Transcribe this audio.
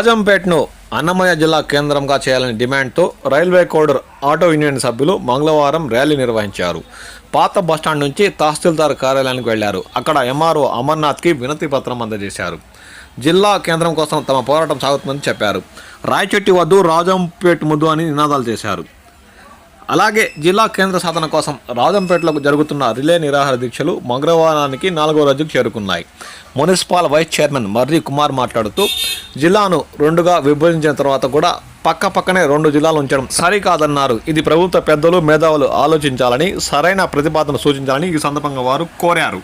రాజంపేటను అన్నమయ్య జిల్లా కేంద్రంగా చేయాలని డిమాండ్తో రైల్వే కోడర్ ఆటో యూనియన్ సభ్యులు మంగళవారం ర్యాలీ నిర్వహించారు. పాత బస్టాండ్ నుంచి తహసీల్దార్ కార్యాలయానికి వెళ్లారు. అక్కడ ఎంఆర్ఓ అమర్నాథ్కి వినతి పత్రం అందజేశారు. జిల్లా కేంద్రం కోసం తమ పోరాటం సాగుతుందని చెప్పారు. రాయచెట్టి వద్దు, రాజంపేట ముద్దు అని నినాదాలు చేశారు. అలాగే జిల్లా కేంద్ర సాధన కోసం రాజంపేటలో జరుగుతున్న రిలే నిరాహార దీక్షలు మంగళవారానికి 4వ రోజుకు చేరుకున్నాయి. మున్సిపల్ వైస్ చైర్మన్ మర్రి కుమార్ మాట్లాడుతూ జిల్లాను రెండుగా విభజించిన తర్వాత కూడా పక్కనే 2 జిల్లాలు ఉంచడం సరికాదన్నారు. ఇది ప్రభుత్వ పెద్దలు, మేధావులు ఆలోచించాలని, సరైన ప్రతిపాదన సూచించాలని ఈ సందర్భంగా వారు కోరారు.